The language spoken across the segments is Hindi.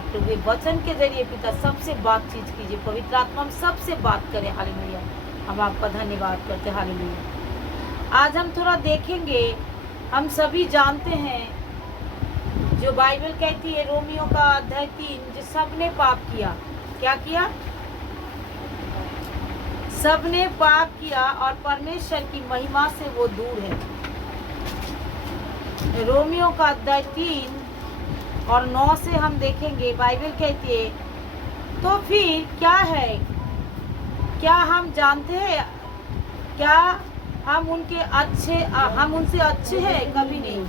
धन्यवाद प्रभु, वचन के जरिए पिता सबसे बातचीत कीजिए, पवित्र आत्मा हम सबसे बात करें। हालेलुया, हम आपका धन्यवाद करते हैं। हालेलुया। आज हम थोड़ा देखेंगे, हम सभी जानते हैं जो बाइबल कहती है रोमियो का अध्याय 3, जो सबने पाप किया। क्या किया? सबने पाप किया और परमेश्वर की महिमा से वो दूर है। रोमियो का अध्याय 3 और 9 से हम देखेंगे, बाइबल कहती है तो फिर क्या है? क्या हम जानते हैं? क्या हम उनसे अच्छे हैं? कभी नहीं।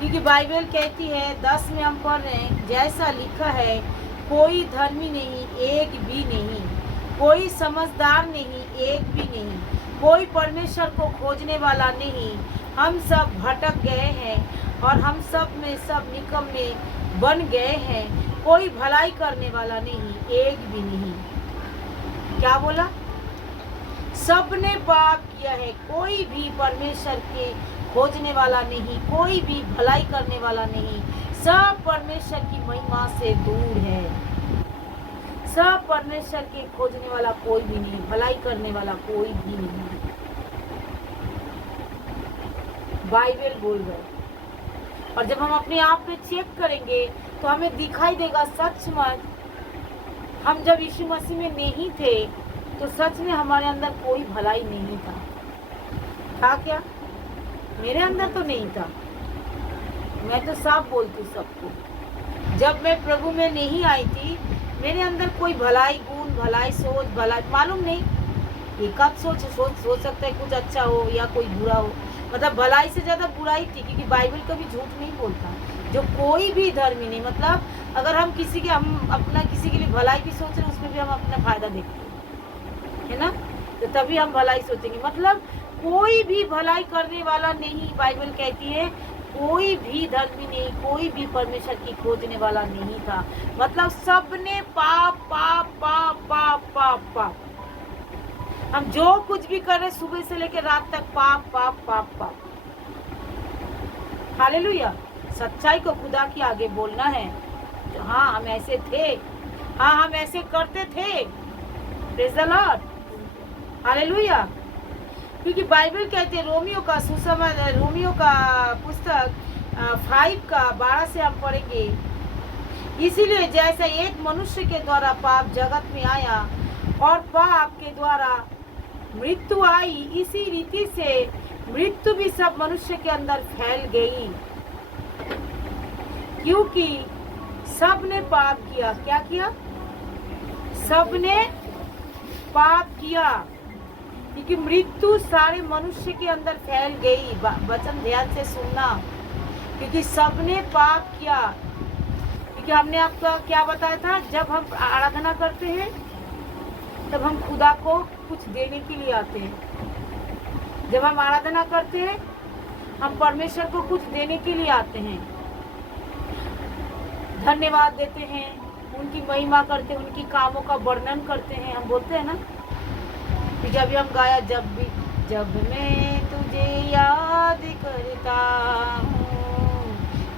क्योंकि बाइबल कहती है 10 में हम पढ़ रहे हैं, जैसा लिखा है कोई धर्मी नहीं, एक भी नहीं, कोई समझदार नहीं, एक भी नहीं, कोई परमेश्वर को खोजने वाला नहीं, हम सब भटक गए हैं और हम सब में सब निकम्मे बन गए हैं, कोई भलाई करने वाला नहीं, एक भी नहीं। क्या बोला? सबने पाप किया है, कोई भी परमेश्वर के खोजने वाला नहीं, कोई भी भलाई करने वाला नहीं, सब परमेश्वर की महिमा से दूर है। सब परमेश्वर के खोजने वाला कोई भी नहीं, भलाई करने वाला कोई भी नहीं। बाइबल बोल रहा। और जब हम अपने आप पे चेक करेंगे तो हमें दिखाई देगा सच में, हम जब यीशु मसीह में नहीं थे तो सच में हमारे अंदर कोई भलाई नहीं था। था क्या? मेरे अंदर तो नहीं था। मैं तो साफ बोलती सबको, जब मैं प्रभु में नहीं आई थी मेरे अंदर कोई भलाई गुण, भलाई सोच, भलाई मालूम नहीं। एक आध सोच सकता है कुछ अच्छा हो या कोई बुरा हो, मतलब भलाई से ज़्यादा बुराई थी। क्योंकि बाइबल कभी झूठ नहीं बोलता। जो कोई भी धर्मी नहीं, मतलब अगर हम अपना किसी के लिए भलाई भी सोच रहे हैं उसमें भी हम अपना फायदा देखते हैं, है ना? तो तभी हम भलाई सोचेंगे। मतलब कोई भी भलाई करने वाला नहीं। बाइबल कहती है कोई भी धर्मी नहीं, कोई भी परमेश्वर की खोजने वाला नहीं था। मतलब सबने पाप पाप पाप पाप पाप पाप। हम जो कुछ भी कर रहे सुबह से लेकर रात तक पाप पाप पाप पाप। हालेलुया। सच्चाई को खुदा के आगे बोलना है। तो हाँ हम ऐसे थे, हाँ हम ऐसे करते थे। Praise the Lord. हालेलुया। क्योंकि बाइबल कहते हैं रोमियो का पुस्तक 5 का 12 से हम पढ़ेंगे। इसीलिए जैसे एक मनुष्य के द्वारा पाप जगत में आया और पाप के द्वारा मृत्यु आई, इसी रीति से मृत्यु भी सब मनुष्य के अंदर फैल गई, क्योंकि सबने पाप किया। क्या किया? सबने पाप किया, क्योंकि मृत्यु सारे मनुष्य के अंदर फैल गई। वचन ध्यान से सुनना। क्योंकि सबने पाप किया। क्योंकि हमने आपको क्या बताया था, जब हम आराधना करते हैं तब हम खुदा को कुछ देने के लिए आते हैं। जब हम आराधना करते हैं हम परमेश्वर को कुछ देने के लिए आते हैं, धन्यवाद देते हैं, उनकी महिमा करते हैं, उनकी कामों का वर्णन करते हैं। हम बोलते हैं ना, जब भी हम गाया, जब मैं तुझे याद करता हूँ,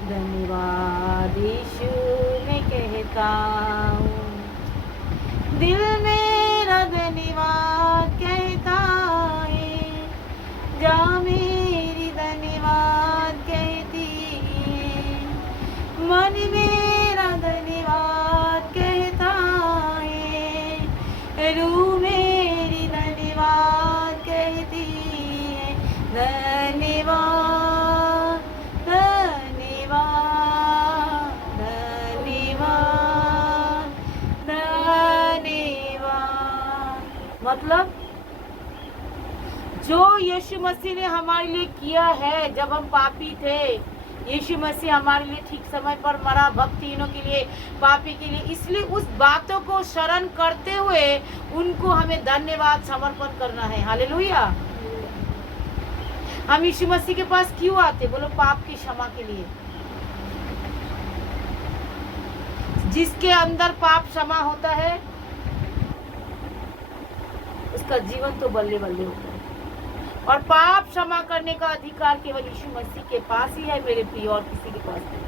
धन्यवाद यीशु मैं कहता हूँ, दिल मेरा धन्यवाद कहता है, जा मेरी धन्यवाद कहती है, मन मेरा धन्यवाद कहता है, रूह मेरी धन्यवाद कहती है। धन्यवाद धन्यवाद धन्यवाद धन्यवाद। मतलब जो यीशु मसीह ने हमारे लिए किया है, जब हम पापी थे यीशु मसीह हमारे लिए ठीक समय पर मरा, भक्तिहीनों के लिए, पापी के लिए। इसलिए उस बातों को शरण करते हुए उनको हमें धन्यवाद समर्पण करना है। हालेलुया। हम यीशु मसीह के पास क्यों आते? बोलो, पाप की क्षमा के लिए। जिसके अंदर पाप क्षमा होता है उसका जीवन तो बल्ले बल्ले होता है। और पाप क्षमा करने का अधिकार केवल यीशु मसीह के पास ही है मेरे प्रिय, और किसी के पास नहीं।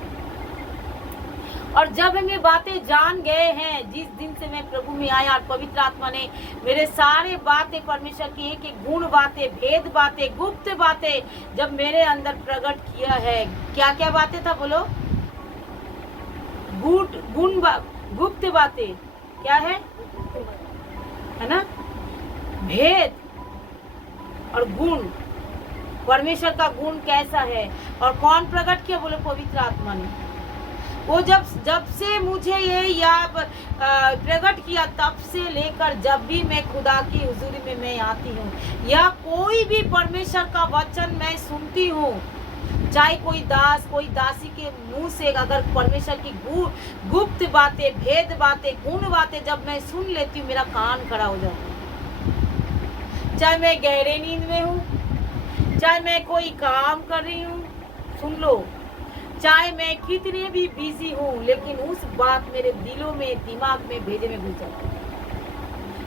और जब हम ये बातें जान गए हैं, जिस दिन से मैं प्रभु में आया और पवित्र आत्मा ने मेरे सारे बातें, परमेश्वर की एक एक गुण बातें, भेद बातें, गुप्त बातें जब मेरे अंदर प्रकट किया है। क्या क्या बातें था बोलो? गुप्त बातें क्या है ना? भेद और गुण। परमेश्वर का गुण कैसा है और कौन प्रकट किया? बोले पवित्र आत्मा ने। वो जब से मुझे ये प्रकट किया, तब से लेकर जब भी मैं खुदा की हुजूरी में मैं आती हूँ या कोई भी परमेश्वर का वचन मैं सुनती हूँ, चाहे कोई दास कोई दासी के मुंह से अगर परमेश्वर की गुप्त बातें, भेद बातें, गुण बातें जब मैं सुन लेती हूँ, मेरा कान खड़ा हो जाता है। चाहे मैं गहरे नींद में हूँ, चाहे मैं कोई काम कर रही हूँ, सुन लो, चाहे मैं कितने भी बिजी हूँ, लेकिन उस बात मेरे दिलों में, दिमाग में, भेजे में घुस जाती है।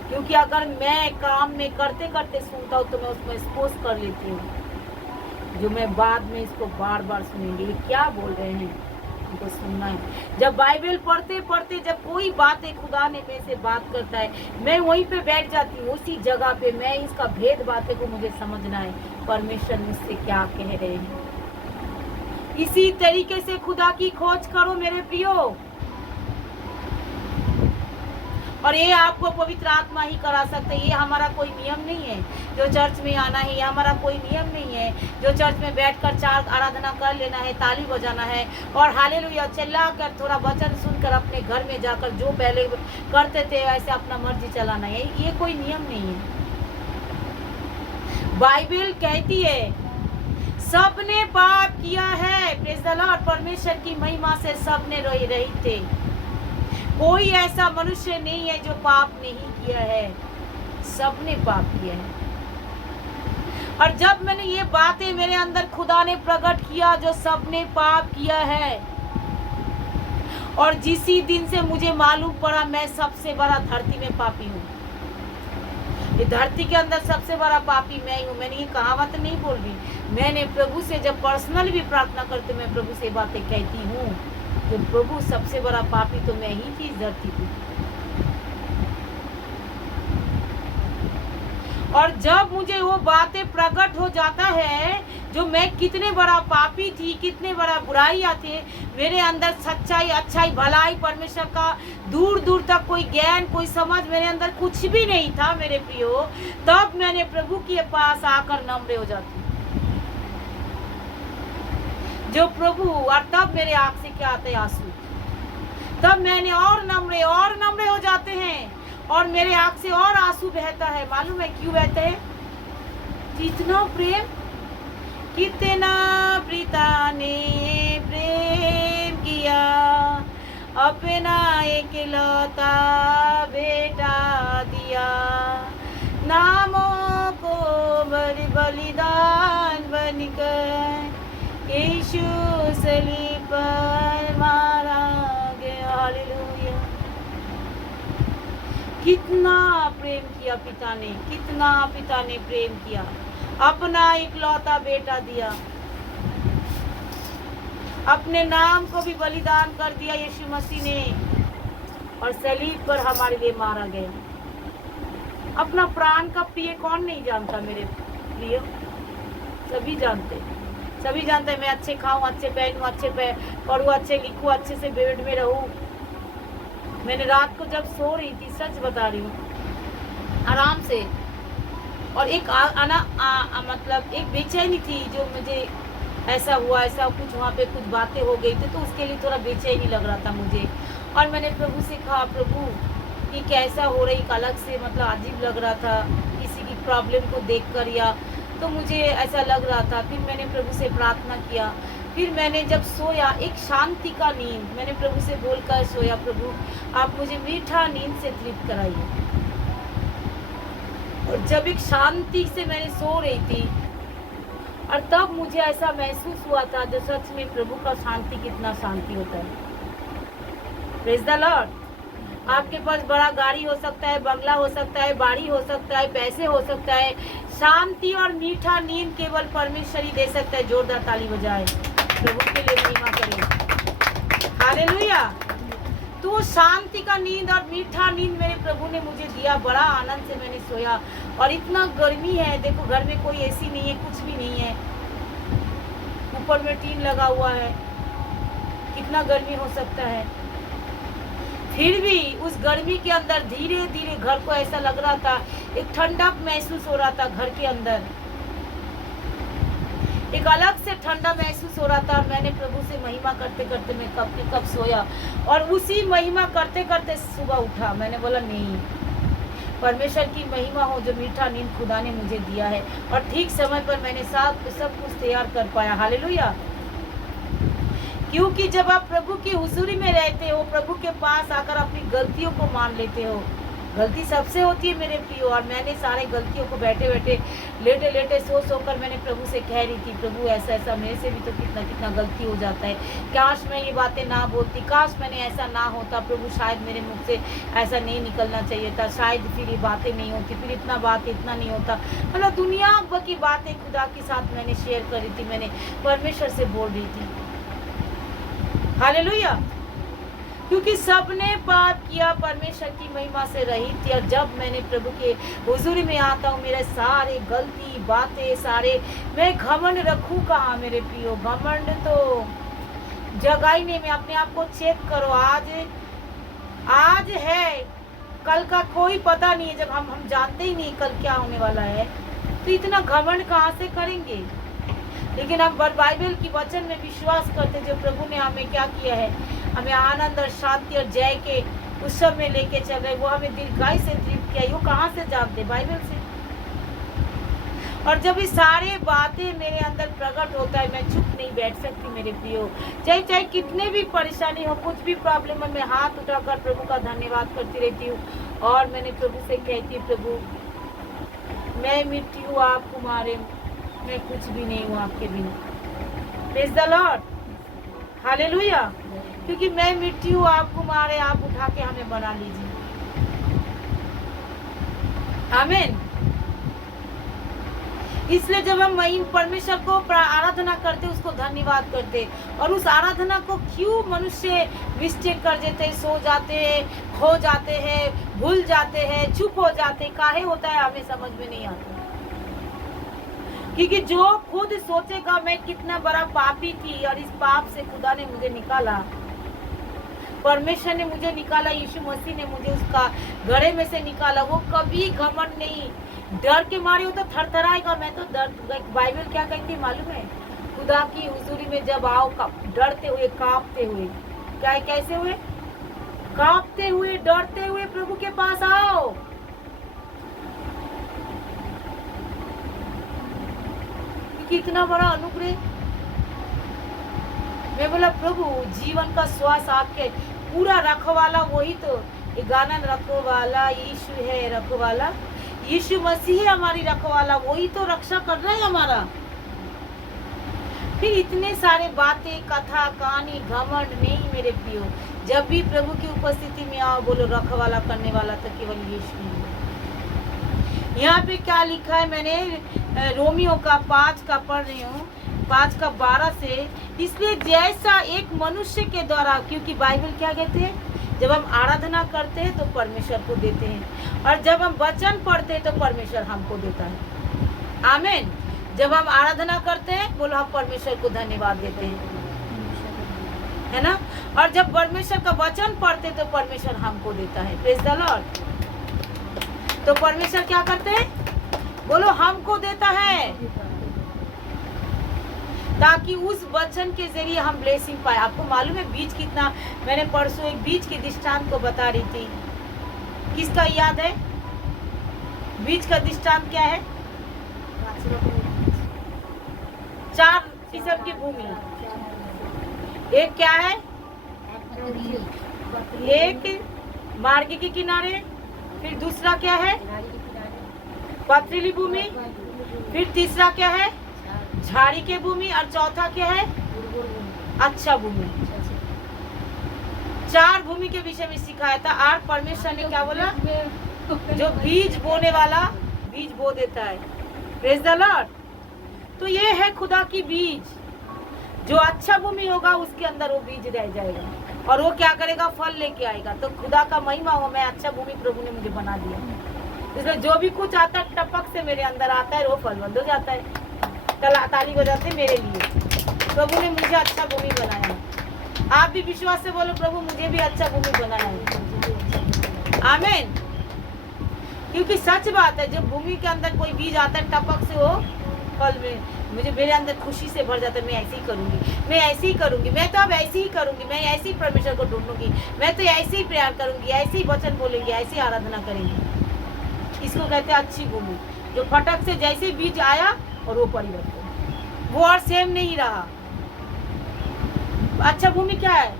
क्योंकि अगर मैं काम में करते करते सुनता हूँ तो मैं उसमें एक्सपोज कर लेती हूँ, जो मैं बाद में इसको बार बार सुनेंगे, ये क्या बोल रहे हैं, हमको सुनना है। जब बाइबल पढ़ते पढ़ते जब कोई बात खुदा ने मेरे से बात करता है, मैं वहीं पे बैठ जाती हूँ, उसी जगह पे। मैं इसका भेद बातें को मुझे समझना है, परमेश्वर मुझसे क्या कह रहे हैं। इसी तरीके से खुदा की खोज करो मेरे प्रियो, और ये आपको पवित्र आत्मा ही करा सकते हैं। ये हमारा कोई नियम नहीं है जो चर्च में आना है, ये हमारा कोई नियम नहीं है जो चर्च में बैठकर 4 आराधना कर लेना है, ताली बजाना है और हालेलुया चिल्ला कर थोड़ा वचन सुनकर अपने घर में जाकर जो पहले करते थे ऐसे अपना मर्जी चलाना है। ये कोई नियम नहीं है। बाइबल कहती है सबने पाप किया है, प्रेज़ द लॉर्ड। परमेश्वर की महिमा से सबने रहित थे। कोई ऐसा मनुष्य नहीं है जो पाप नहीं किया है, सबने पाप किया है। और जब मैंने ये बातें मेरे अंदर खुदा ने प्रकट किया, जो सबने पाप किया है, और जिसी दिन से मुझे मालूम पड़ा मैं सबसे बड़ा धरती में पापी हूँ, ये धरती के अंदर सबसे बड़ा पापी मैं ही हूँ। मैंने ये कहावत नहीं बोल रही, मैंने प्रभु से जब पर्सनल भी प्रार्थना करते मैं प्रभु से बातें कहती हूँ, तो प्रभु सबसे बड़ा पापी तो मैं ही थी इस धरती की। और जब मुझे वो बातें प्रकट हो जाता है, जो मैं कितने बड़ा पापी थी, कितने बड़ा बुराइयां थे मेरे अंदर, सच्चाई, अच्छाई, भलाई, परमेश्वर का दूर दूर तक कोई ज्ञान, कोई समझ मेरे अंदर कुछ भी नहीं था मेरे प्रियो, तब मैंने प्रभु के पास आकर नम्र हो जाती जो प्रभु, और तब मेरे आँख से क्या आते आंसू, तब मैंने और नम्र हो जाते हैं और मेरे आँख से और आंसू बहता है। मालूम है क्यों बहते हैं? कितना प्रेम, कितना पिता ने प्रेम किया, अपना इकलौता बेटा दिया, नामों को बलिदान बनकर यीशु सलीब पर मारा गया। हालेलुया। कितना प्रेम किया पिता ने, कितना पिता ने प्रेम किया, अपना इकलौता बेटा दिया, अपने नाम को भी बलिदान कर दिया यीशु मसीह ने, और सलीब पर हमारे लिए मारा गया। अपना प्राण का प्रिय कौन नहीं जानता मेरे प्रिय? सभी जानते, सभी जानते हैं। मैं अच्छे खाऊं, अच्छे पहनूं, अच्छे पढ़ूं, अच्छे लिखूं, अच्छे से बेड में रहूं। मैंने रात को जब सो रही थी, सच बता रही हूँ, आराम से, और एक मतलब एक बेचैनी थी, जो मुझे ऐसा हुआ, ऐसा कुछ वहाँ पे कुछ बातें हो गई थी, तो उसके लिए थोड़ा बेचैनी लग रहा था मुझे। और मैंने प्रभु से कहा, प्रभु कि कैसा हो रही, अलग से मतलब अजीब लग रहा था किसी की प्रॉब्लम को देखकर, या तो मुझे ऐसा लग रहा था। फिर मैंने प्रभु से प्रार्थना किया, फिर मैंने जब सोया एक शांति का नींद, मैंने प्रभु से बोलकर सोया, प्रभु आप मुझे मीठा नींद से तृप्त कराइए। और जब एक शांति से मैंने सो रही थी, और तब मुझे ऐसा महसूस हुआ था, जो सच में प्रभु का शांति कितना शांति होता है। Praise the Lord. आपके पास बड़ा गाड़ी हो सकता है, बंगला हो सकता है, बाड़ी हो सकता है, पैसे हो सकता है, शांति और मीठा नींद केवल परमेश्वर ही दे सकता है। जोरदार ताली बजाए, प्रभु के लिए महिमा करें। हालेलुया। तो शांति का नींद और मीठा नींद मेरे प्रभु ने मुझे दिया। बड़ा आनंद से मैंने सोया। और इतना गर्मी है, देखो घर में कोई एसी नहीं है, कुछ भी नहीं है, ऊपर में टीन लगा हुआ है, कितना गर्मी हो सकता है। फिर भी उस गर्मी के अंदर धीरे धीरे घर को ऐसा लग रहा था, एक ठंडक महसूस हो रहा था घर के अंदर, एक अलग से ठंडा महसूस हो रहा था। और मैंने प्रभु से महिमा करते करते मैं कब सोया, और उसी महिमा करते करते सुबह उठा। मैंने बोला नहीं, परमेश्वर की महिमा हो जो मीठा नींद खुदा ने मुझे दिया है। और ठीक समय पर मैंने सब कुछ तैयार कर पाया। हालेलुया। क्योंकि जब आप प्रभु की हुजूरी में रहते हो, प्रभु के पास आकर अपनी गलतियों को मान लेते हो। गलती सबसे होती है मेरे प्रियो, और मैंने सारे गलतियों को बैठे बैठे लेटे लेटे सो कर मैंने प्रभु से कह रही थी, प्रभु ऐसा ऐसा मेरे से भी तो कितना गलती हो जाता है, काश मैं ये बातें ना बोलती, काश मैंने ऐसा ना होता प्रभु, शायद मेरे मुख से ऐसा नहीं निकलना चाहिए था, शायद फिर ये बातें नहीं होती, फिर इतना नहीं होता। मतलब दुनिया भर की बातें खुदा के साथ मैंने शेयर करी थी, मैंने परमेश्वर से बोल रही थी। हालेलुया। क्योंकि सबने पाप किया, परमेश्वर की महिमा से रहित थी। और जब मैंने प्रभु के हुजूरी में आता हूँ, मेरे सारे गलती बातें सारे, मैं घमंड रखूँ कहाँ मेरे प्रियो? घमंड तो जगह ही नहीं। मैं अपने आप को चेक करो, आज है, कल का कोई पता नहीं है। जब हम जानते ही नहीं कल क्या होने वाला है, तो इतना घमंड कहाँ से करेंगे? लेकिन हम बाइबल की वचन में विश्वास करते, जो प्रभु ने हमें क्या किया है, हमें आनंद और शांति और जय के उत्सव में लेके चल रहे, वो हमें दीर्घायु से तृप्त किया। वो कहाँ से जानते? बाइबल से। और जब ये सारे बातें मेरे अंदर प्रकट होता है, मैं चुप नहीं बैठ सकती मेरे प्रियो। चाहे कितने भी परेशानी हो, कुछ भी प्रॉब्लम है, मैं हाथ उठाकर प्रभु का धन्यवाद करती रहती हूँ। और मैंने प्रभु से कहती हूँ, प्रभु मैं मिट्टी हूँ, आप कुमारे, मैं कुछ भी नहीं हूँ आपके बिना। Praise the Lord. हालेलुया। क्योंकि मैं मिट्टी हूँ, आप कुमार, आप उठा के हमें बना लीजिए। आमीन। इसलिए जब हम परमेश्वर को आराधना करते, उसको धन्यवाद करते, और उस आराधना को क्यों मनुष्य मिस्टेक कर देते हैं, सो जाते हैं, खो जाते हैं, भूल जाते हैं, चुप हो जाते हैं, काहे होता है हमें समझ में नहीं आता। क्योंकि जो खुद सोचेगा मैं कितना बड़ा पापी थी, और इस पाप से खुदा ने मुझे निकाला, परमेश्वर ने मुझे निकाला, यीशु मसीह ने मुझे उसका घड़े में से निकाला, वो कभी घमंड नहीं, डर के मारे हो तो थरथराएगा। मैं तो बाइबल क्या कहती है मालूम है? खुदा की हुजूरी में जब आओ, डरते हुए, कांपते हुए, क्या कैसे हुए? कांपते हुए, डरते हुए प्रभु के पास आओ। कितना बड़ा अनुग्रह। मैं बोला, प्रभु जीवन का श्वास आपके, पूरा रखवाला वही तो, ये गाना रखवाला यीशु है, रखवाला यीशु मसीह है हमारी रखवाला, वही तो रक्षा कर रहा है हमारा। फिर इतने सारे बातें, कथा कहानी, घमंड नहीं मेरे प्रियो। जब भी प्रभु की उपस्थिति में आओ, बोलो रखवाला करने वाला तो केवल यीशु ही है। यहाँ पे क्या लिखा है, मैंने रोमियो का 5 का पढ़ रही हूँ, 5 का 12 से। इसलिए जैसा एक मनुष्य के द्वारा, क्योंकि बाइबल क्या कहते हैं, जब हम आराधना करते हैं तो परमेश्वर को देते हैं, और जब हम वचन पढ़ते हैं तो परमेश्वर हमको देता है। आमीन। जब हम आराधना करते हैं, बोलो हम परमेश्वर को धन्यवाद देते हैं, है ना? और जब परमेश्वर का वचन पढ़ते तो परमेश्वर हमको देता है। Praise the Lord. तो परमेश्वर क्या करते हैं? बोलो हमको देता है, ताकि उस वचन के जरिए हम ब्लेसिंग पाए। आपको मालूम है बीज कितना, मैंने परसों एक बीज के दृष्टांत को बता रही थी, किसका याद है? बीज का दृष्टांत क्या है? 4 किस्म की भूमि। एक क्या है? एक मार्ग के किनारे, फिर दूसरा क्या है? पथरीली भूमि, फिर तीसरा क्या है? झाड़ी के भूमि, और चौथा क्या है? अच्छा भूमि। 4 भूमि के विषय में सिखाया था। और परमेश्वर ने क्या बोला? जो बीज बोने वाला बीज बो देता है। Praise the Lord. तो ये है खुदा की बीज। जो अच्छा भूमि होगा उसके अंदर वो बीज रह जाएगा। और वो क्या करेगा, फल लेके आएगा। तो खुदा का महिमा हो, मैं अच्छा भूमि प्रभु ने मुझे बना दिया। इसलिए जो भी कुछ आता है टपक से मेरे अंदर आता है, वो फलवंत हो जाता है। ताली बजाते मेरे लिए, प्रभु ने मुझे अच्छा भूमि बनाया है। आप भी विश्वास से बोलो, प्रभु मुझे भी अच्छा भूमि बनाया है। आमीन। क्योंकि सच बात है, जब भूमि के अंदर कोई बीज आता है टपक से, वो फल में मुझे मेरे अंदर खुशी से भर जाता है। मैं ऐसे ही करूंगी, मैं ऐसे ही करूंगी, मैं तो अब ऐसे ही करूंगी, मैं ऐसे ही परमेश्वर को ढूंढूंगी, मैं तो ऐसे ही प्यार करूंगी, ऐसे ही वचन बोलेंगे, ऐसे ही आराधना करेंगे। इसको कहते हैं अच्छी भूमि, जो फटक से जैसे बीज आया और वो परिवर्तन, वो और सेम नहीं रहा। अच्छा भूमि क्या है?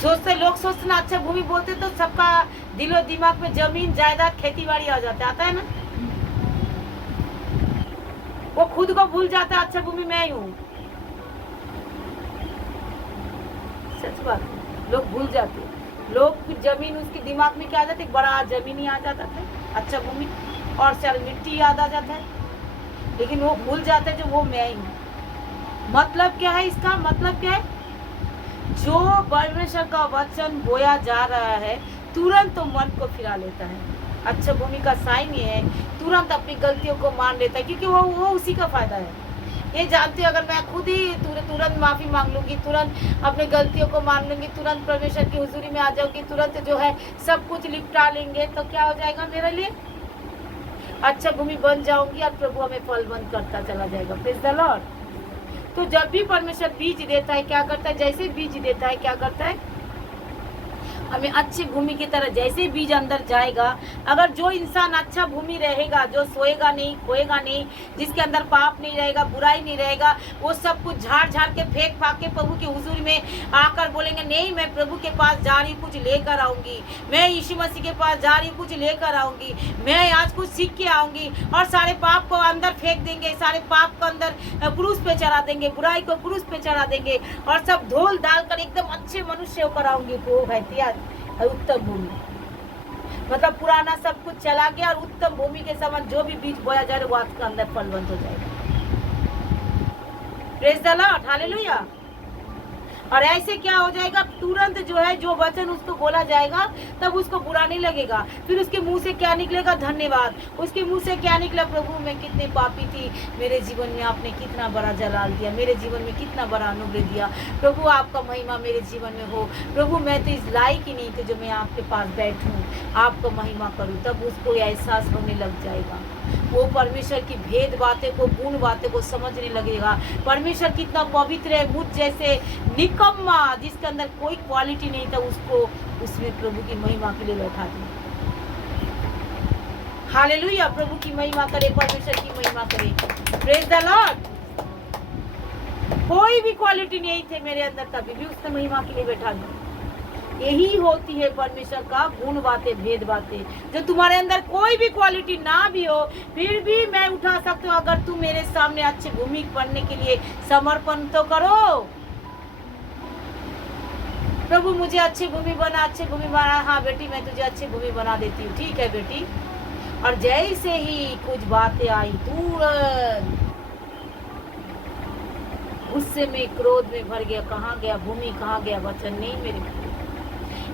लोग सोचते ना, अच्छा भूमि बोलते तो सबका दिलो दिमाग में जमीन जायदाद खेती बाड़ी आ जाता है, आता है ना। वो खुद को भूल जाता है, अच्छा भूमि मैं ही हूँ। सच बात, लोग भूल जाते, लोग फिर जमीन उसके दिमाग में क्या आ जाती, बड़ा जमीन ही आ जाता था, अच्छा भूमि, और चल मिट्टी याद आ जाता है, लेकिन वो भूल जाते जो वो मैं ही हूँ। मतलब क्या है इसका? मतलब क्या है? जो परमेश्वर का वचन बोया जा रहा है तुरंत तो मन को फिरा लेता है। अच्छा भूमि का साइन ये है, तुरंत अपनी गलतियों को मान लेता है, क्योंकि वो उसी का फायदा है। ये जानती हूँ, अगर मैं खुद ही तुरंत माफी मांग लूंगी, तुरंत अपनी गलतियों को मान लूंगी, तुरंत परमेश्वर की हुजूरी में आ जाऊंगी, तुरंत जो है सब कुछ निपटा लेंगे, तो क्या हो जाएगा मेरे लिए? अच्छा भूमि बन जाऊंगी और प्रभु हमें फलवंत करता चला जाएगा। Praise the Lord. तो जब भी परमेश्वर बीज देता है, क्या करता है? जैसे बीज देता है, क्या करता है? हमें अच्छी भूमि की तरह जैसे बीज अंदर जाएगा, अगर जो इंसान अच्छा भूमि रहेगा, जो सोएगा नहीं, खोएगा नहीं, जिसके अंदर पाप नहीं रहेगा, बुराई नहीं रहेगा, वो सब कुछ झाड़ झाड़ के फेंक फाक के प्रभु की हुजूरी में आकर बोलेंगे, नहीं मैं प्रभु के पास जा रही हूँ, कुछ लेकर आऊंगी, मैं यीशु मसीह के पास जा रही हूँ, कुछ लेकर आऊंगी, मैं आज कुछ सीख के आऊंगी, और सारे पाप को अंदर फेंक देंगे, सारे पाप को अंदर क्रूस पे चढ़ा देंगे, बुराई को क्रूस पे चढ़ा देंगे, और सब धोल डाल कर एकदम अच्छे मनुष्य होकर आऊंगी। वो है उत्तम भूमि, मतलब पुराना सब कुछ चला गया, और उत्तम भूमि के समान जो भी बीज बोया जाए वो आपके अंदर फलवंत हो जाएगा। Praise the Lord, hallelujah. और ऐसे क्या हो जाएगा, तुरंत जो है जो वचन उसको बोला जाएगा तब उसको बुरा नहीं लगेगा। फिर उसके मुंह से क्या निकलेगा? धन्यवाद। उसके मुंह से क्या निकला? प्रभु मैं कितनी पापी थी, मेरे जीवन में आपने कितना बड़ा जलाल दिया, मेरे जीवन में कितना बड़ा अनुग्रह दिया, प्रभु आपका महिमा मेरे जीवन में हो, प्रभु मैं तो इस लायक ही नहीं थी जो मैं आपके पास बैठूं, आपको महिमा करूं। तब उसको एहसास होने लग जाएगा, वो परमेश्वर की भेद बातें को, गुण बातें को समझने लगेगा। परमेश्वर कितना पवित्र है, मुझ जैसे निकम्मा जिसके अंदर कोई क्वालिटी नहीं था, उसको उसमें प्रभु की महिमा के लिए बैठा दिया। हालेलुया, प्रभु की महिमा करे, परमेश्वर की महिमा करे। Praise the Lord. कोई भी क्वालिटी नहीं थे मेरे अंदर, तभी भी उसने महिमा के लिए बैठा दिया। यही होती है परमेश्वर का गुण बातें, भेद बातें। जो तुम्हारे अंदर कोई भी क्वालिटी ना भी हो, फिर भी मैं उठा सकता हूँ, अगर तुम मेरे सामने अच्छी भूमि बनने के लिए समर्पण तो करो। प्रभु मुझे अच्छी भूमि बना, अच्छी भूमि बना। हाँ बेटी मैं तुझे अच्छी भूमि बना देती हूँ, ठीक है बेटी। और जैसे ही कुछ बातें आई, तुरंत गुस्से में, क्रोध में भर गया। कहाँ गया भूमि, कहाँ गया वचन? नहीं मेरे भाई।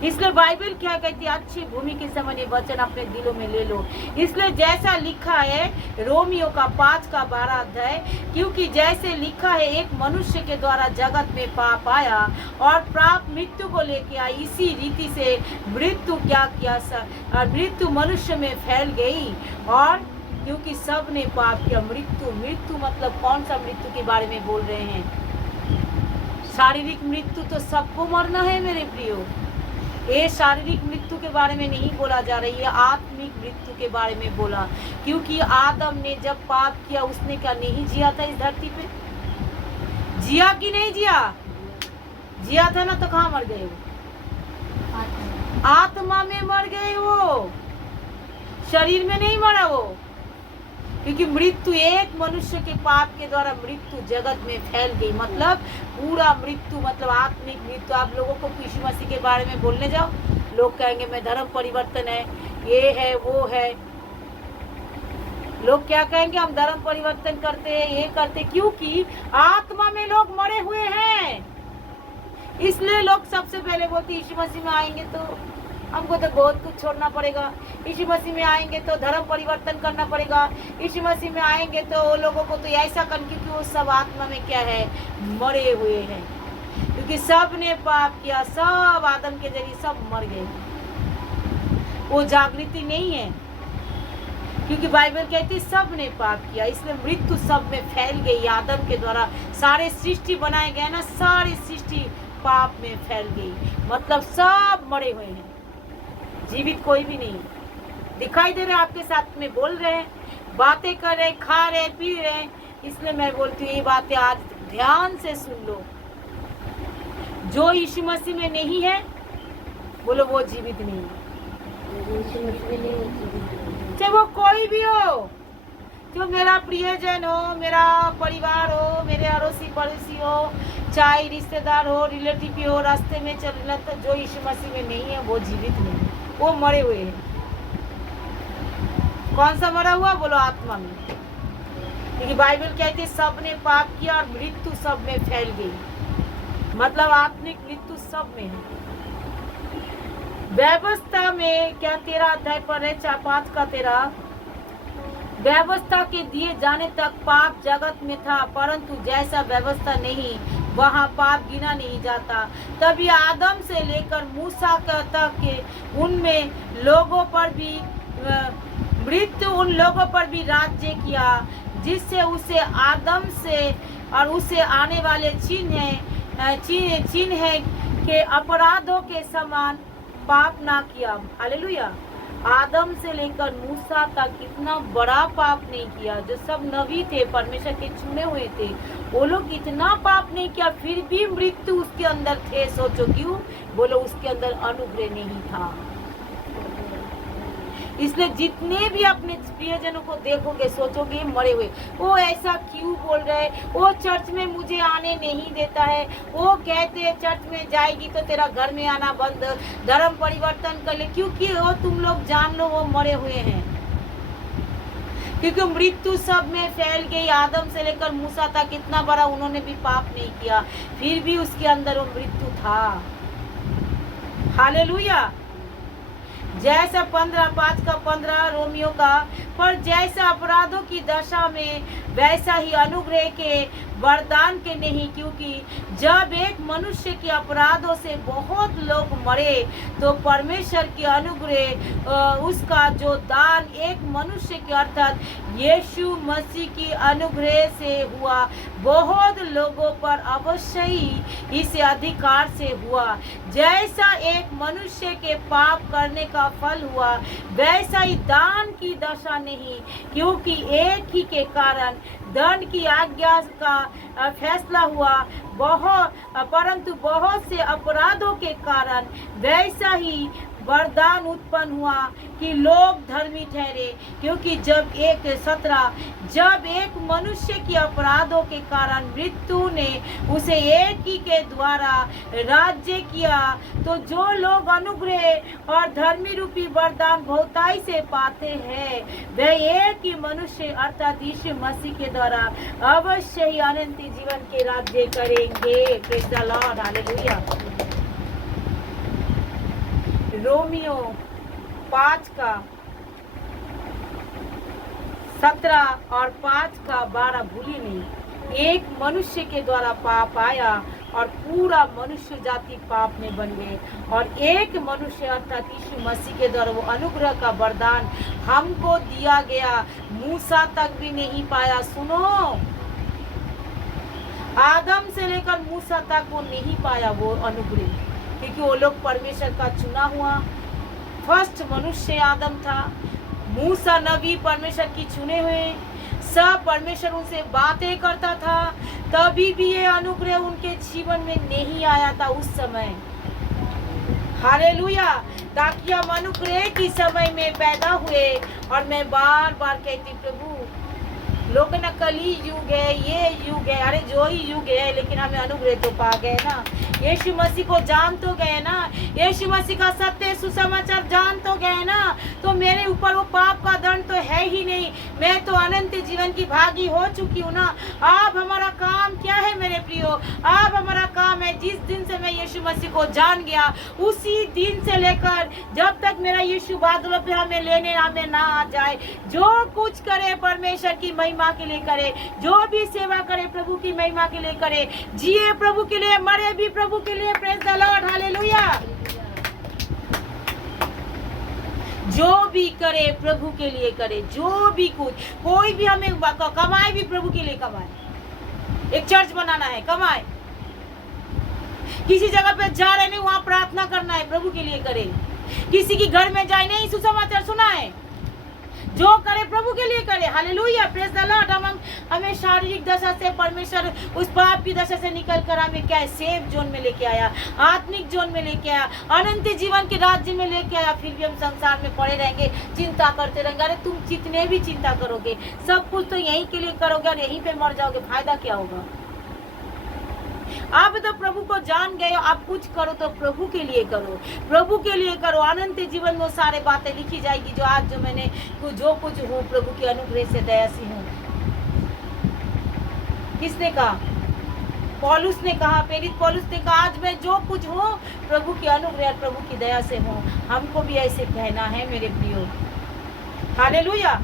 इसलिए बाइबल क्या कहती है? अच्छी भूमि के समान ये वचन अपने दिलों में ले लो। इसलिए जैसा लिखा है रोमियो का 5:12 अध्याय, क्योंकि जैसे लिखा है एक मनुष्य के द्वारा जगत में पाप आया और पाप मृत्यु को लेके आई, इसी रीति से मृत्यु क्या किया और मृत्यु मनुष्य में फैल गई। और क्योंकि सब ने पाप किया, मृत्यु मतलब कौन सा मृत्यु के बारे में बोल रहे हैं? शारीरिक मृत्यु तो सबको मरना है मेरे प्रियो। ये शारीरिक मृत्यु के बारे में नहीं बोला जा रही है, आत्मिक मृत्यु के बारे में बोला। क्योंकि आदम ने जब पाप किया, उसने क्या नहीं जिया था इस धरती पे? जिया कि नहीं जिया? जिया था ना, तो कहाँ मर गए वो? आत्मा में मर गए वो, शरीर में नहीं मरा वो। क्योंकि मृत्यु, एक मनुष्य के पाप के द्वारा मृत्यु जगत में फैल गई। मतलब पूरा मृत्यु, मतलब आत्मिक मृत्यु। आप लोगों को यीशु मसीह के बारे में बोलने जाओ, लोग कहेंगे मैं धर्म परिवर्तन है, ये है वो है। लोग क्या कहेंगे? हम धर्म परिवर्तन करते हैं, ये करते, क्योंकि आत्मा में लोग मरे हुए हैं। इसलिए लोग सबसे पहले बोलते यीशु मसीह में आएंगे तो हमको तो बहुत कुछ छोड़ना पड़ेगा, यीशु मसीह में आएंगे तो धर्म परिवर्तन करना पड़ेगा, यीशु मसीह में आएंगे तो लोगों को तो ऐसा कर, क्योंकि वो सब आत्मा में क्या है, मरे हुए हैं। क्योंकि सब ने पाप किया, सब आदम के जरिए सब मर गए। वो जागृति नहीं है, क्योंकि बाइबल कहती है सब ने पाप किया, इसलिए मृत्यु सब में फैल गई। आदम के द्वारा सारे सृष्टि बनाए गए ना, सारी सृष्टि पाप में फैल गई, मतलब सब मरे हुए हैं, जीवित कोई भी नहीं दिखाई दे रहे। आपके साथ में बोल रहे हैं, बातें कर रहे, खा रहे, पी रहे। इसलिए मैं बोलती हूँ ये बातें आज ध्यान से सुन लो। जो यीशु मसीह में नहीं है, बोलो वो जीवित नहीं है। चाहे वो कोई भी हो, जो मेरा प्रियजन हो, मेरा परिवार हो, मेरे अड़ोसी पड़ोसी हो, चाहे रिश्तेदार हो, रिलेटिव हो, रास्ते में चल रहा, तो जो यीशु मसीह में नहीं है वो जीवित नहीं है, वो मरे हुए हैं। कौन सा मरा हुआ? बोलो आत्मा में। क्योंकि बाइबल कहती है सब ने पाप किया और मृत्यु सब में फैल गई, मतलब आत्मिक मृत्यु सब में है। व्यवस्था में क्या 13 अध्याय पर है, 4-5 का 13, व्यवस्था के दिए जाने तक पाप जगत में था, परंतु जैसा व्यवस्था नहीं वहाँ पाप गिना नहीं जाता। तभी आदम से लेकर मूसा तक के उनमें लोगों पर भी मृत्यु उन लोगों पर भी राज्य किया, जिससे उसे आदम से और उसे आने वाले चिन्ह के अपराधों के समान पाप ना किया। हालेलुया। आदम से लेकर मूसा तक इतना बड़ा पाप नहीं किया। जो सब नबी थे, परमेश्वर के चुने हुए थे, वो लोग इतना पाप नहीं किया, फिर भी मृत्यु उसके अंदर थे। सोचो क्यों? बोलो उसके अंदर अनुग्रह नहीं था। इसलिए जितने भी अपने प्रियजनों को देखोगे, सोचोगे मरे हुए, वो ऐसा क्यों बोल रहे, वो चर्च में मुझे आने नहीं देता है, वो कहते हैं चर्च में जाएगी तो तेरा घर में आना बंद, धर्म परिवर्तन कर ले। क्योंकि वो तुम लोग जान लो वो मरे हुए हैं, क्योंकि मृत्यु सब में फैल गई। आदम से लेकर मूसा तक इतना बड़ा उन्होंने भी पाप नहीं किया, फिर भी उसके अंदर वो मृत्यु था। हालेलुया। जैसा 15:5 रोमियो का, पर जैसा अपराधों की दशा में वैसा ही अनुग्रह के वरदान के नहीं, क्योंकि जब एक मनुष्य के अपराधों से बहुत लोग मरे तो परमेश्वर की अनुग्रह उसका जो दान एक मनुष्य के अर्थात यीशु मसीह की अनुग्रह से हुआ, बहुत लोगों पर अवश्य ही इस अधिकार से हुआ। जैसा एक मनुष्य के पाप करने का फल हुआ, वैसा ही दान की दशा नहीं, क्योंकि एक ही के कारण दंड की आज्ञा का फैसला हुआ, परंतु बहुत से अपराधों के कारण वैसा ही वरदान उत्पन्न हुआ कि लोग धर्मी ठहरे। क्योंकि जब एक मनुष्य के अपराधों के कारण मृत्यु ने उसे एक ही के द्वारा राज्य किया, तो जो लोग अनुग्रह और धर्मी रूपी वरदान बहुताई से पाते हैं, वे एक ही मनुष्य अर्थात यीशु मसीह के द्वारा अवश्य ही अनंत जीवन के राज्य करेंगे। Praise the Lord. Hallelujah. Romeo 5:17 और 5:12 भूलिए नहीं। एक मनुष्य के द्वारा पाप आया और पूरा मनुष्य जाति पाप में बन गए, और एक मनुष्य अर्थात यीशु मसीह के द्वारा वो अनुग्रह का वरदान हमको दिया गया, मूसा तक भी नहीं पाया। सुनो, आदम से लेकर मूसा तक वो नहीं पाया वो अनुग्रह, क्योंकि वो लोग परमेश्वर का चुना हुआ फर्स्ट मनुष्य आदम था। मूसा नबी परमेश्वर की चुने हुए, सब परमेश्वर उनसे बातें करता था, तभी भी ये अनुग्रह उनके जीवन में नहीं आया था उस समय। हालेलुया। ताकि हम अनुग्रह की समय में पैदा हुए। और मैं बार बार कहती, प्रभु लोग ना कली युग है, ये युग है, अरे जो ही युग है, लेकिन हमें अनुग्रह तो पा गए ना, यीशु मसीह को जान तो गए ना, यीशु मसीह का सत्य सुसमाचार जान तो गए ना, तो मेरे ऊपर वो पाप का दंड तो है ही नहीं, मैं तो अनंत जीवन की भागी हो चुकी हूँ ना। अब हमारा काम क्या है मेरे प्रियो? अब हमारा काम है, जिस दिन से मैं यीशु मसीह को जान गया उसी दिन से लेकर जब तक मेरा यीशु बादलों पे हमें लेने हमें ना आ जाए, जो कुछ करे परमेश्वर की महिमा के लिए करे, जो भी सेवा करे प्रभु की महिमा के लिए करे, जिए प्रभु के लिए, मरे भी प्रभु के लिए। Praise the Lord, hallelujah. जो भी करे प्रभु के लिए करे, जो भी कुछ, कोई भी हमें कमाए भी प्रभु के लिए कमाए। एक चर्च बनाना है, कमाए। किसी जगह पे जा रहे नहीं, वहां प्रार्थना करना है, प्रभु के लिए करे। किसी की घर में जाए नहीं, सुसमाचार सुना है, जो करे प्रभु के लिए करे। Hallelujah, praise the Lord. हमें शारीरिक दशा से परमेश्वर उस पाप की दशा से निकल कर हमें क्या है, सेफ जोन में लेके आया, आत्मिक जोन में लेके आया, अनंत जीवन के राज्य में लेके आया। फिर भी हम संसार में पड़े रहेंगे, चिंता करते रहेंगे। अरे तुम जितने भी चिंता करोगे, सब कुछ तो यहीं के लिए करोगे और यहीं पे मर जाओगे, फायदा क्या होगा? आप तो प्रभु को जान गए हो, आप कुछ करो तो प्रभु के लिए करो, प्रभु के लिए करो। अनंत जीवन में सारे बातें लिखी जाएगी, जो आज जो मैंने जो कुछ हूँ प्रभु के अनुग्रह से दया से हूँ। किसने कहा? पौलुस ने कहा, प्रेरित पौलुस ने कहा, आज मैं जो कुछ हूँ प्रभु के अनुग्रह प्रभु की दया से हूँ। हमको भी ऐसे कहना है मेरे प्रियो, हालेलुया।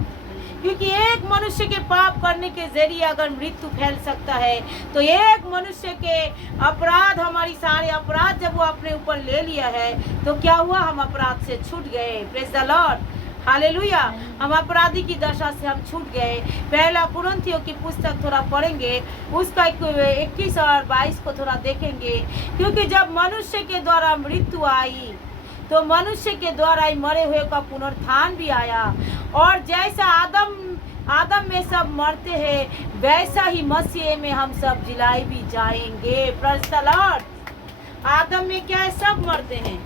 क्योंकि एक मनुष्य के पाप करने के जरिए अगर मृत्यु फैल सकता है, तो एक मनुष्य के अपराध, हमारी सारे अपराध जब वो अपने ऊपर ले लिया है, तो क्या हुआ? हम अपराध से छूट गए। Praise the Lord, hallelujah. हम अपराधी की दशा से हम छूट गए। पहला कुरिन्थियों की पुस्तक थोड़ा पढ़ेंगे, उसका 21 और 22 को थोड़ा देखेंगे। क्योंकि जब मनुष्य के द्वारा मृत्यु आई, तो मनुष्य के द्वारा ही मरे हुए का पुनरुत्थान भी आया। और जैसा आदम में सब मरते हैं, वैसा ही मसीह में हम सब जिलाए भी जाएंगे। Praise the Lord. आदम में क्या है? सब मरते हैं,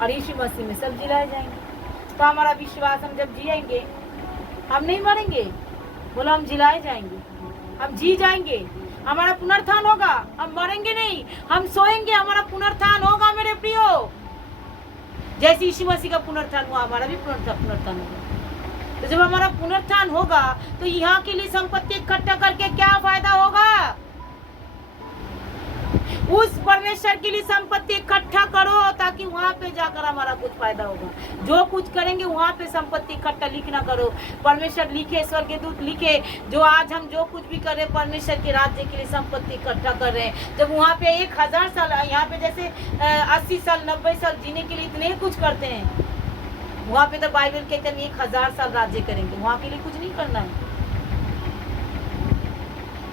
और यीशु मसीह में सब जिलाए जाएंगे। तो हमारा विश्वास, हम जब जिएंगे हम नहीं मरेंगे, बोलो हम जिलाए जाएंगे, हम जी जाएंगे, हमारा पुनरुत्थान होगा, हम मरेंगे नहीं, हम सोएंगे, हमारा पुनरुत्थान होगा मेरे प्रियो। जैसे यीशु मसीह का पुनरुत्थान हुआ, हमारा भी पुनरुत्थान होगा। तो जब हमारा पुनरुत्थान होगा, तो यहाँ के लिए संपत्ति इकट्ठा करके क्या फायदा होगा? उस परमेश्वर के लिए संपत्ति इकट्ठा करो, ताकि वहाँ पे जाकर हमारा कुछ फायदा होगा। जो कुछ करेंगे वहाँ पे संपत्ति इकट्ठा लिखना करो। परमेश्वर लिखे, स्वर्गदूत लिखे, जो आज हम जो कुछ भी कर रहे हैं परमेश्वर के राज्य के लिए संपत्ति इकट्ठा कर रहे हैं। जब वहाँ पे 1000 साल, यहाँ पे जैसे 80 साल 90 साल जीने के लिए इतने कुछ करते हैं, वहाँ पे तो बाइबल कहते हैं 1000 साल राज्य करेंगे। वहाँ के लिए कुछ नहीं करना है।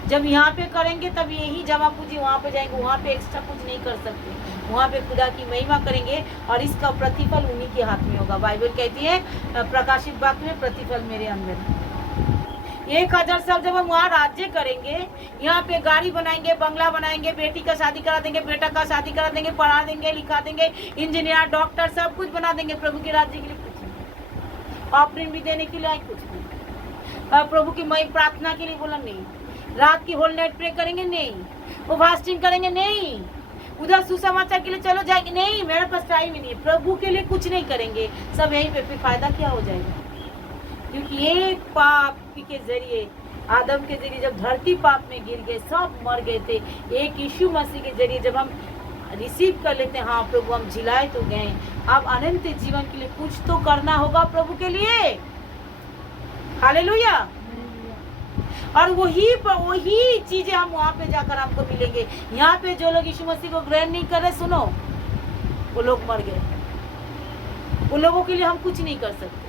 जब यहाँ पे करेंगे तब यही जमा पूंजी वहाँ पे जाएंगे, वहाँ पे एक्स्ट्रा कुछ नहीं कर सकते। वहाँ पे खुदा की महिमा करेंगे और इसका प्रतिफल उन्हीं के हाथ में होगा। बाइबल कहती है प्रकाशित वाक्य में, प्रतिफल मेरे अंदर। 1000 साल जब हम वहाँ राज्य करेंगे, यहाँ पे गाड़ी बनाएंगे, बंगला बनाएंगे, बेटी का शादी करा देंगे, बेटा का शादी करा देंगे, पढ़ा देंगे, लिखा देंगे, इंजीनियर, डॉक्टर, सब कुछ बना देंगे। प्रभु के राज्य के लिए कुछ नहीं, ऑफरिंग भी देने के लिए कुछ नहीं, प्रभु की मई प्रार्थना के लिए बोला नहीं, रात की होल नाइट प्रे करेंगे नहीं, वो फास्टिंग करेंगे नहीं, उधर सुसमाचार के लिए चलो जाएंगे नहीं, मेरे पास टाइम ही नहीं है। प्रभु के लिए कुछ नहीं करेंगे, सब यहीं पे, फिर फायदा क्या हो जाएगा? क्योंकि एक पाप के जरिए, आदम के जरिए जब धरती पाप में गिर गए, सब मर गए थे। एक यीशु मसीह के जरिए जब हम रिसीव कर लेते हैं, हाँ प्रभु हम जिलाए तो गए, अब अनंत जीवन के लिए कुछ तो करना होगा प्रभु के लिए। हालेलुया। और वही चीजें हम वहाँ पे जाकर हमको मिलेंगे। यहाँ पे जो लोग यीशु मसीह को ग्रहण नहीं कर रहे, सुनो, वो लोग मर गए। उन लोगों के लिए हम कुछ नहीं कर सकते।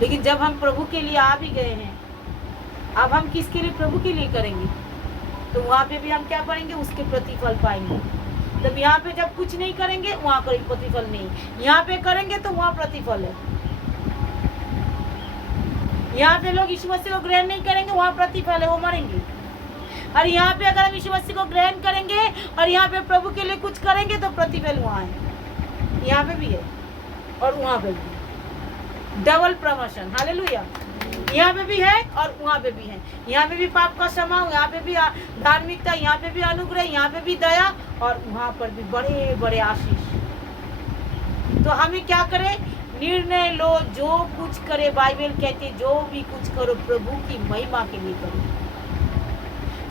लेकिन जब हम प्रभु के लिए आ भी गए हैं, अब हम किसके लिए? प्रभु के लिए करेंगे, तो वहाँ पे भी हम क्या करेंगे? उसके प्रतिफल पाएंगे। तब यहाँ पे जब कुछ नहीं करेंगे, वहाँ कोई प्रतिफल नहीं। यहाँ पे करेंगे तो वहाँ प्रतिफल है। यहाँ पे लोग यीशु मसीह को ग्रहण नहीं करेंगे, वहाँ प्रतिफल है, वो मरेंगे। और यहाँ पे अगर हम यीशु मसीह को ग्रहण करेंगे और यहाँ पे प्रभु के लिए कुछ करेंगे, तो प्रतिफल वहाँ है। यहाँ पे भी है और वहाँ पे भी, डबल प्रमोशन। हालेलुया। यहाँ पे भी है और वहाँ पे भी है। यहाँ पे भी पाप का क्षमा, यहाँ पे भी धार्मिकता, यहाँ पे भी अनुग्रह, यहाँ पे भी दया, और वहाँ पर भी बड़े बड़े आशीष। तो हमें क्या करें? निर्णय लो, जो कुछ करे, बाइबल कहती है जो भी कुछ करो प्रभु की महिमा के लिए करो।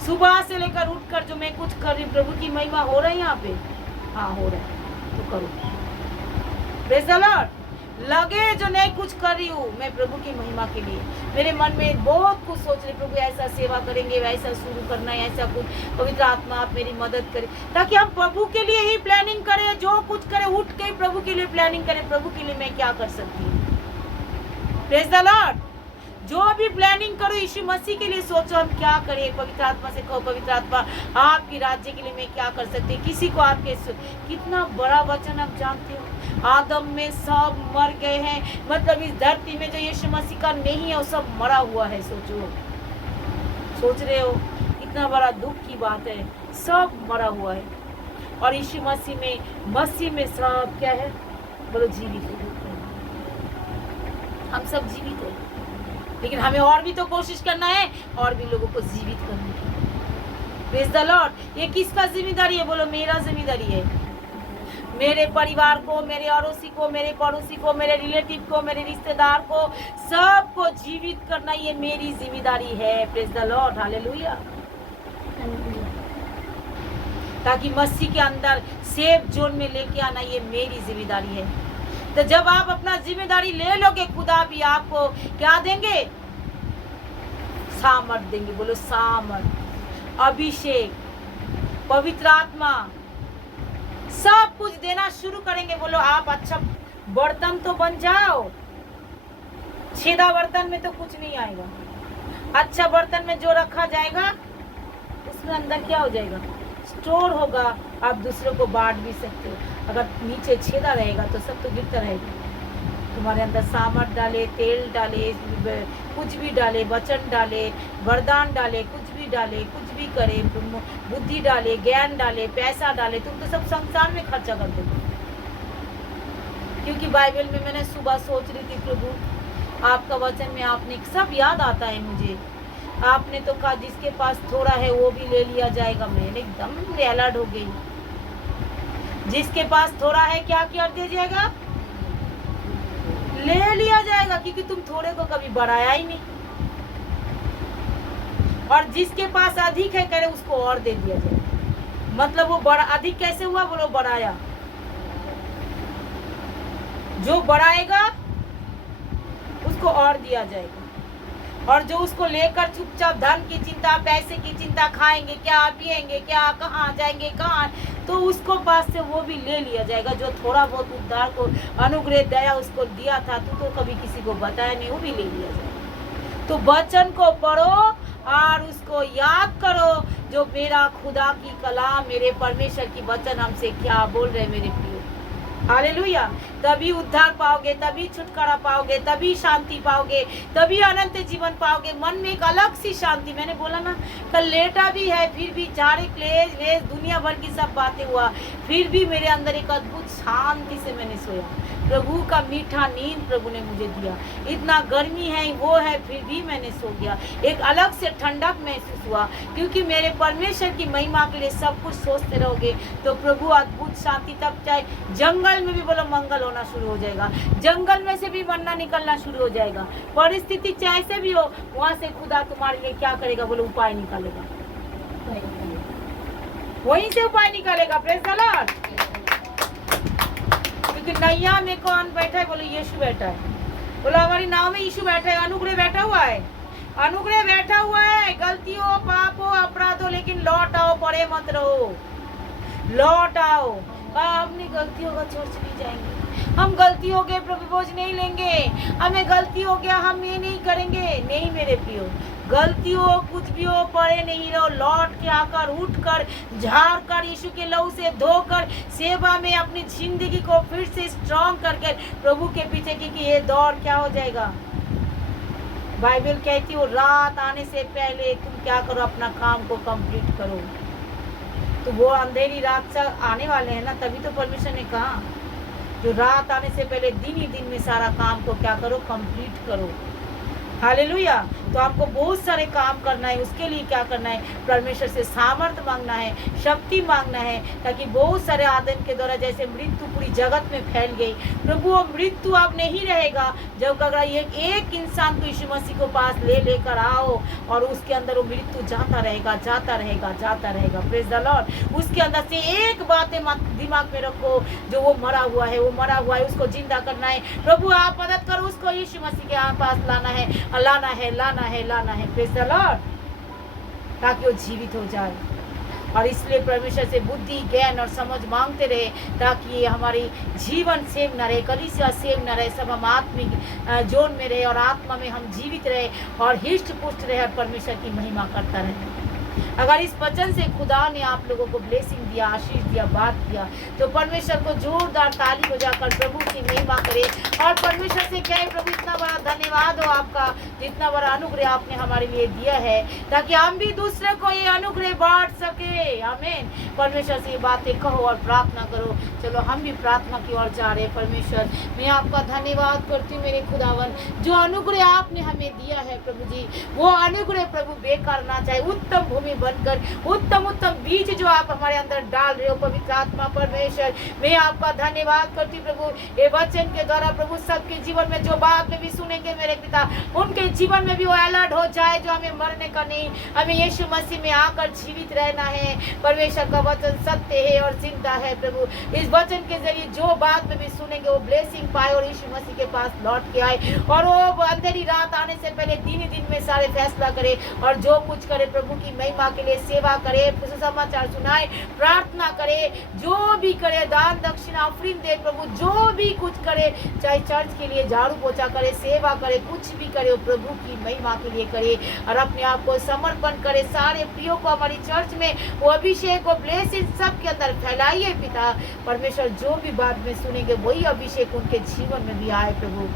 सुबह से लेकर उठकर जो मैं कुछ कर रही हूँ, प्रभु की महिमा हो रहा है यहाँ पे? हाँ हो रहा है, तो करो। Praise the Lord. लगे जो नहीं कुछ कर रही हूँ मैं प्रभु की महिमा के लिए, मेरे मन में बहुत कुछ सोच रही, प्रभु ऐसा सेवा करेंगे, वैसा शुरू करना है, ऐसा कुछ, पवित्र आत्मा आप मेरी मदद करें, ताकि हम प्रभु के लिए ही प्लानिंग करें। जो कुछ करें उठ के प्रभु के लिए प्लानिंग करें, प्रभु के लिए मैं क्या कर सकती हूँ। Praise the Lord. जो भी प्लानिंग करो यीशु मसीह के लिए सोचो, हम क्या करें। पवित्र आत्मा से कहो, पवित्र आत्मा आपकी राज्य के लिए मैं क्या कर सकती हूँ। किसी को आपके कितना बड़ा वचन आप जानते हो, आदम में सब मर गए हैं, मतलब इस धरती में जो यीशु मसीह का नहीं है वो सब मरा हुआ है। सोचो, सोच रहे हो कितना बड़ा दुख की बात है, सब मरा हुआ है। और यीशु मसीह में सब क्या है, बोलो जीवित है। हम सब जीवित है, लेकिन हमें और भी तो कोशिश करना है, और भी लोगों को जीवित करने की। Praise the Lord. ये किसका जिम्मेदारी है? बोलो मेरा जिम्मेदारी है। मेरे परिवार को, मेरे अड़ोसी को, मेरे पड़ोसी को, मेरे रिलेटिव को, मेरे रिश्तेदार को, सबको जीवित करना ये मेरी जिम्मेदारी है। Praise the Lord, hallelujah. ताकि मसीह के अंदर सेफ जोन में लेके आना ये मेरी जिम्मेदारी है। तो जब आप अपना जिम्मेदारी ले लोगे, खुदा भी आपको क्या देंगे? सामर्थ देंगे। बोलो सामर्थ, अभिषेक, पवित्र आत्मा, सब कुछ देना शुरू करेंगे। बोलो आप अच्छा बर्तन तो बन जाओ। छेदा बर्तन में तो कुछ नहीं आएगा। अच्छा बर्तन में जो रखा जाएगा उसमें अंदर क्या हो जाएगा? स्टोर होगा। आप दूसरों को बांट भी सकते हो। अगर नीचे छेदा रहेगा तो सब तो गिरता रहेगा। तुम्हारे अंदर सामर्थ डाले, तेल डाले, कुछ भी डाले, वचन डाले, वरदान डाले, कुछ भी डाले, कुछ भी करे, बुद्धि डाले, ज्ञान डाले, पैसा डाले, तुम तो सब संसार में खर्चा कर दोगे। क्योंकि बाइबल में मैंने सुबह सोच रही थी, प्रभु आपका वचन में आपने सब याद आता है मुझे। आपने तो कहा जिसके पास थोड़ा है वो भी ले लिया जाएगा। मैंने एकदम अलर्ट हो गई। जिसके पास थोड़ा है क्या कर दिया जाएगा? ले लिया जाएगा, क्योंकि तुम थोड़े को कभी बढ़ाया ही नहीं। और जिसके पास अधिक है करे उसको और दे दिया जाएगा। मतलब वो बड़ा अधिक कैसे हुआ? बोलो बढ़ाया। जो बढ़ाएगा उसको और दिया जाएगा। और जो उसको लेकर चुपचाप धन की चिंता, पैसे की चिंता, खाएंगे क्या, पिएंगे क्या, कहाँ जाएंगे कहाँ, तो उसको पास से वो भी ले लिया जाएगा। जो थोड़ा बहुत उद्धार को, अनुग्रह, दया उसको दिया था तो कभी किसी को बताया नहीं, वो भी ले लिया जाएगा। तो वचन को पढ़ो और उसको याद करो, जो मेरा खुदा की कलाम, मेरे परमेश्वर की वचन हमसे क्या बोल रहे मेरे प्रिय। हालेलुया। तभी उद्धार पाओगे, तभी छुटकारा पाओगे, तभी शांति पाओगे, तभी अनंत जीवन पाओगे। मन में एक अलग सी शांति। मैंने बोला ना, कल लेटा भी है फिर भी चारे क्लेश वेश दुनिया भर की सब बातें हुआ, फिर भी मेरे अंदर एक अद्भुत शांति से मैंने सोया। प्रभु का मीठा नींद प्रभु ने मुझे दिया। इतना गर्मी है वो है, फिर भी मैंने सो गया। एक अलग से ठंडक महसूस हुआ, क्योंकि मेरे परमेश्वर की महिमा के लिए सब कुछ सोचते रहोगे तो प्रभु अद्भुत शांति। तब चाहे जंगल में भी बोलो मंगल होना शुरू हो जाएगा, जंगल में से भी वरना निकलना शुरू हो जाएगा। परिस्थिति चाहे से भी हो, वहां से खुदा तुम्हारे लिए क्या करेगा? बोलो उपाय निकालेगा, वहीं से उपाय निकालेगा। Praise the Lord. क्योंकि नैया में कौन बैठा है? बोलो यीशु बैठा है। बोलो हमारी नाव में यीशु बैठा है, अनुग्रह बैठा हुआ है, अनुग्रह बैठा हुआ है। गलती हो, पाप हो, अपराध हो, लेकिन लौट आओ, पड़े मत रहो, लौट आओ। हमने गलती होगा चर्च नहीं जाएंगे, हम गलती हो गए प्रभु बोझ नहीं लेंगे, हमें गलती हो गया हम ये नहीं करेंगे। नहीं मेरे प्रियो, गलती हो कुछ भी हो, पड़े नहीं रहो। लौट के आकर, उठ कर, झाड़ कर, यीशु के लहू से धोकर, सेवा में अपनी जिंदगी को फिर से स्ट्रॉन्ग करके प्रभु के पीछे, क्योंकि ये दौड़ क्या हो जाएगा? बाइबल कहती हो रात आने से पहले तुम क्या करो? अपना काम को कंप्लीट करो। तो वो अंधेरी रात आने वाले हैं ना, तभी तो परमेश्वर ने कहा जो रात आने से पहले दिन ही दिन में सारा काम को क्या करो? कंप्लीट करो। हालेलुया। तो आपको बहुत सारे काम करना है। उसके लिए क्या करना है? परमेश्वर से सामर्थ मांगना है, शक्ति मांगना है, ताकि बहुत सारे आदम के द्वारा जैसे मृत्यु पूरी जगत में फैल गई, प्रभु वो मृत्यु अब नहीं रहेगा। जब अगर एक इंसान को यीशु मसीह को पास लेकर आओ और उसके अंदर वो मृत्यु जाता रहेगा, जाता रहेगा, जाता रहेगा। Praise the Lord. उसके अंदर से एक बात दिमाग में रखो, जो वो मरा हुआ है, वो मरा हुआ है, उसको जिंदा करना है। प्रभु आप मदद करो, उसको यीशु मसीह के पास लाना है, लाना है, लाना है, लाना है। Praise the Lord. ताकि वो जीवित हो जाए। और इसलिए परमेश्वर से बुद्धि, ज्ञान और समझ मांगते रहे, ताकि ये हमारी जीवन सेम न रहे, कलीसिया सेम न रहे, सब हम आत्मिक जोन में रहे और आत्मा में हम जीवित रहे और हिष्ट पुष्ट रहे और परमेश्वर की महिमा करता रहे। अगर इस वचन से खुदा ने आप लोगों को ब्लेसिंग दिया, आशीष दिया, बात दिया, तो परमेश्वर को जोरदार ताली बजाकर प्रभु की महिमा करे और परमेश्वर से कहे, प्रभु इतना बड़ा धन्यवाद हो आपका, जितना बड़ा अनुग्रह आपने हमारे लिए दिया है, ताकि हम भी दूसरे को ये अनुग्रह बांट सके। आमीन। परमेश्वर से ये बातें कहो और प्रार्थना करो। चलो हम भी प्रार्थना की ओर जा रहे। परमेश्वर, मैं आपका धन्यवाद करती हूँ मेरे खुदावन, जो अनुग्रह आपने हमें दिया है प्रभु जी, वो अनुग्रह प्रभु बेकार ना जाए, उत्तम भूमि बनकर उत्तम उत्तम बीज जो आप हमारे अंदर डाल रहे हो पवित्र आत्मा परमेश्वर, मैं आपका धन्यवाद करती हूँ प्रभु। ये वचन के द्वारा प्रभु सबके जीवन में जो बात में भी सुनेंगे मेरे पिता, उनके जीवन में भी वो अलर्ट हो जाए, जो हमें मरने का नहीं, हमें यीशु मसीह में आकर जीवित रहना है। परमेश्वर का वचन सत्य है और जिंदा है प्रभु। इस वचन के जरिए जो बात में भी सुनेंगे वो ब्लेसिंग पाए और यीशु मसीह के पास लौट के आए और वो अंधेरी रात आने से पहले दिन दिन में सारे फैसला करे और जो कुछ करे प्रभु की महिमा के लिए सेवा करे, सुसमाचार सुनाए, प्रार्थना करे, जो भी करे, दान दक्षिणा ऑफरिंग दे प्रभु, जो भी कुछ करे, चाहे चर्च के लिए झाड़ू पोछा करे, सेवा करे, कुछ भी करे वो प्रभु की महिमा के लिए करे और अपने आप को समर्पण करे। सारे प्रियो को हमारी चर्च में वो अभिषेक और ब्लेसिंग सबके अंदर फैलाइए पिता परमेश्वर। जो भी बात में सुनेंगे वही अभिषेक उनके जीवन में भी आए प्रभु।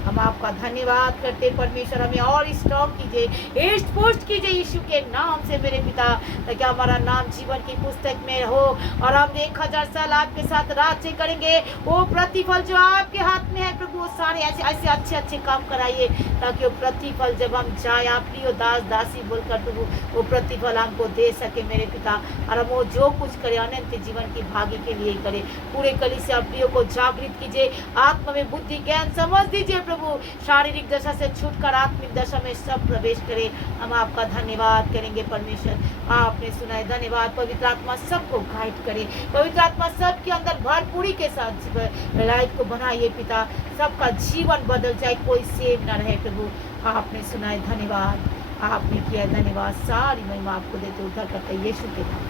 हम आपका धन्यवाद करते परमेश्वर, हमें और स्ट्रॉन्ग कीजिए, इष्ट पुष्ट कीजिए यीशु के नाम से मेरे पिता, ताकि हमारा नाम जीवन की पुस्तक में हो और हम 1000 साल आपके साथ राज्य करेंगे। वो प्रतिफल जो आपके हाथ में है प्रभु, वो सारे ऐसे ऐसे अच्छे अच्छे काम कराइए, ताकि वो प्रतिफल जब हम जाए आप प्रियो दास दासी बोलकर प्रभु, वो प्रतिफल हमको दे सके मेरे पिता। और हम वो जो कुछ करे अनंत जीवन की भागी के लिए करे। पूरे कलीसिया प्रियो को जागृत कीजिए, आत्मा में बुद्धि ज्ञान समझ दीजिए प्रभु, शारीरिक दशा से छूटकर आत्मिक दशा में सब प्रवेश करे। हम आपका धन्यवाद करेंगे परमेश्वर, आपने सुना है। धन्यवाद। पवित्र आत्मा सबको गाइड करे, पवित्र आत्मा सबके अंदर भरपूरी के साथ लाइफ को बनाइए पिता, सबका जीवन बदल जाए, कोई सेव न रहे प्रभु। आपने सुना है, धन्यवाद, आपने किया, धन्यवाद। सारी महिमा आपको देते उद्धार करते यीशु के नाम।